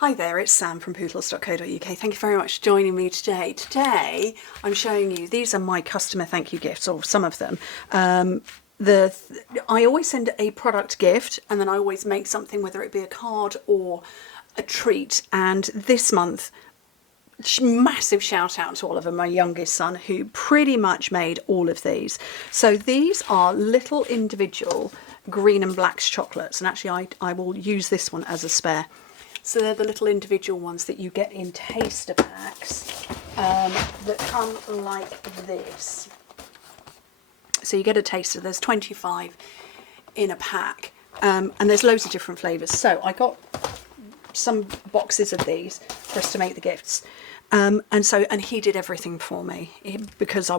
Hi there, it's Sam from Pootles.co.uk. Thank you very much for joining me today. Today I'm showing you, these are my customer thank you gifts, or some of them. I always send a product gift and then I always make something, whether it be a card or a treat. And this month, massive shout out to Oliver, my youngest son, who pretty much made all of these. So these are little individual green and black chocolates, and actually I will use this one as a spare. So they're the little individual ones that you get in taster packs that come like this. So you get a taster, there's 25 in a pack, and there's loads of different flavours. So I got some boxes of these for us to make the gifts. And he did everything for me because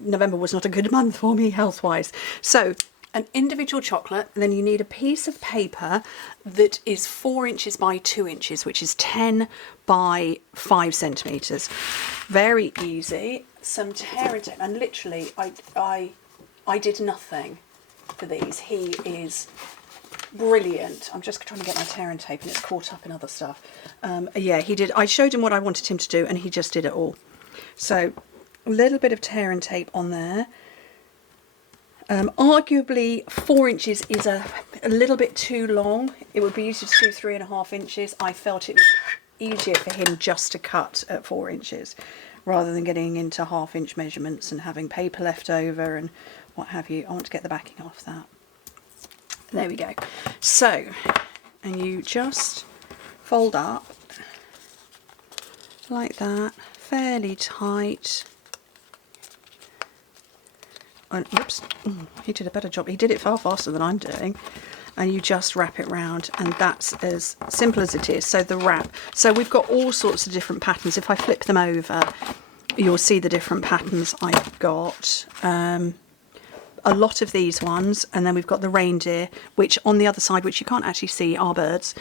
November was not a good month for me health-wise. So an individual chocolate, and then you need a piece of paper that is 4 inches by 2 inches, which is 10 by 5 centimetres. Very easy. Some tear and tape, and literally I did nothing for these. He is brilliant. I'm just trying to get my tear and tape and it's caught up in other stuff. Yeah, he did. I showed him what I wanted him to do and he just did it all. So a little bit of tear and tape on there. Arguably 4 inches is a little bit too long. It would be easier to do 3.5 inches. I felt it was easier for him just to cut at 4 inches rather than getting into 1/2 inch measurements and having paper left over and what have you. I want to get the backing off that. There we go. So, and you just fold up like that, fairly tight. And, oops, he did a better job. He did it far faster than I'm doing. And you just wrap it round, and that's as simple as it is. So the wrap. So we've got all sorts of different patterns. If I flip them over, you'll see the different patterns I've got. A lot of these ones, and then we've got the reindeer, which on the other side, which you can't actually see, are birds.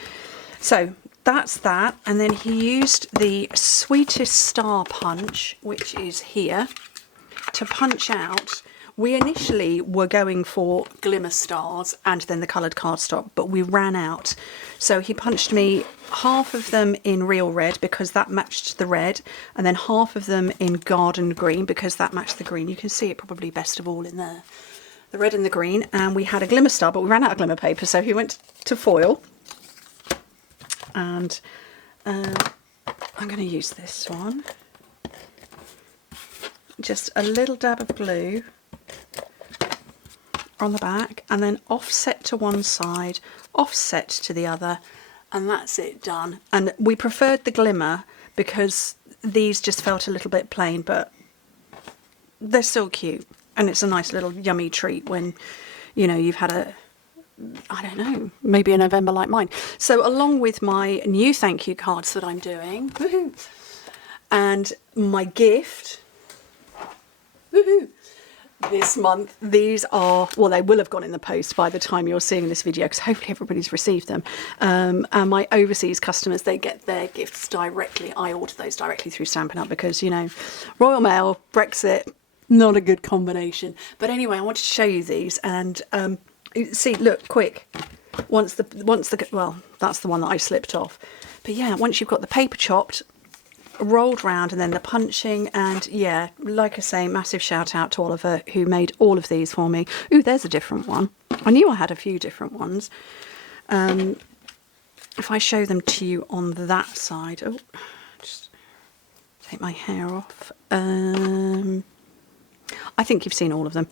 So that's that. And then he used the Sweetest Star punch, which is here, to punch out. We initially were going for glimmer stars and then the coloured cardstock, but we ran out. So he punched me half of them in real red because that matched the red, and then half of them in garden green because that matched the green. You can see it probably best of all in there. The red and the green, and we had a glimmer star, but we ran out of glimmer paper, so he went to foil. And I'm going to use this one. Just a little dab of glue on the back, and then offset to one side, offset to the other, and that's it done. And we preferred the glimmer because these just felt a little bit plain, but they're still cute. And it's a nice little yummy treat when, you know, you've had I don't know, maybe a November like mine. So along with my new thank you cards that I'm doing, woohoo, and my gift, woohoo, this month, these are, well, they will have gone in the post by the time you're seeing this video because hopefully everybody's received them. And my overseas customers, they get their gifts directly. I order those directly through Stampin' Up because, you know, Royal Mail, Brexit, not a good combination. But anyway, I wanted to show you these, and see, look, quick. Well, that's the one that I slipped off. But yeah, once you've got the paper chopped, rolled round, and then the punching, and yeah, like I say, massive shout out to Oliver who made all of these for me. Ooh, there's a different one. I knew I had a few different ones. If I show them to you on that side, oh, just take my hair off. I think you've seen all of them.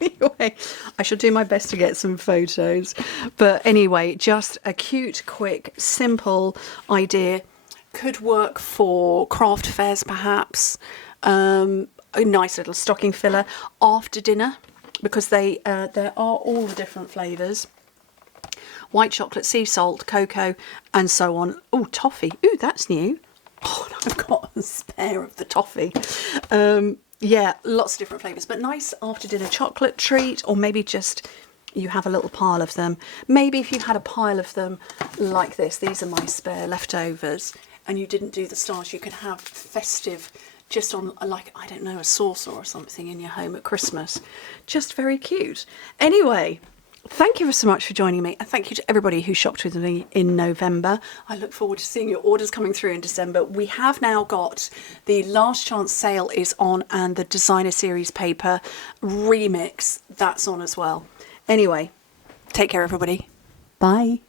Anyway, I shall do my best to get some photos. But anyway, just a cute, quick, simple idea. Could work for craft fairs perhaps. A nice little stocking filler after dinner because there are all the different flavours. White chocolate, sea salt, cocoa, and so on. Oh, toffee. Ooh, that's new. Oh, I've got a spare of the toffee. Yeah, lots of different flavours, but nice after dinner chocolate treat, or maybe just you have a little pile of them. Maybe if you had a pile of them like this, these are my spare leftovers, and you didn't do the stars, you could have festive just on, like, I don't know, a saucer or something in your home at Christmas. Just very cute. Anyway, Thank you so much for joining me, and thank you to everybody who shopped with me in November. I look forward to seeing your orders coming through in December. We have now got the last chance sale is on, and the designer series paper remix, that's on as well. Anyway, take care everybody. Bye.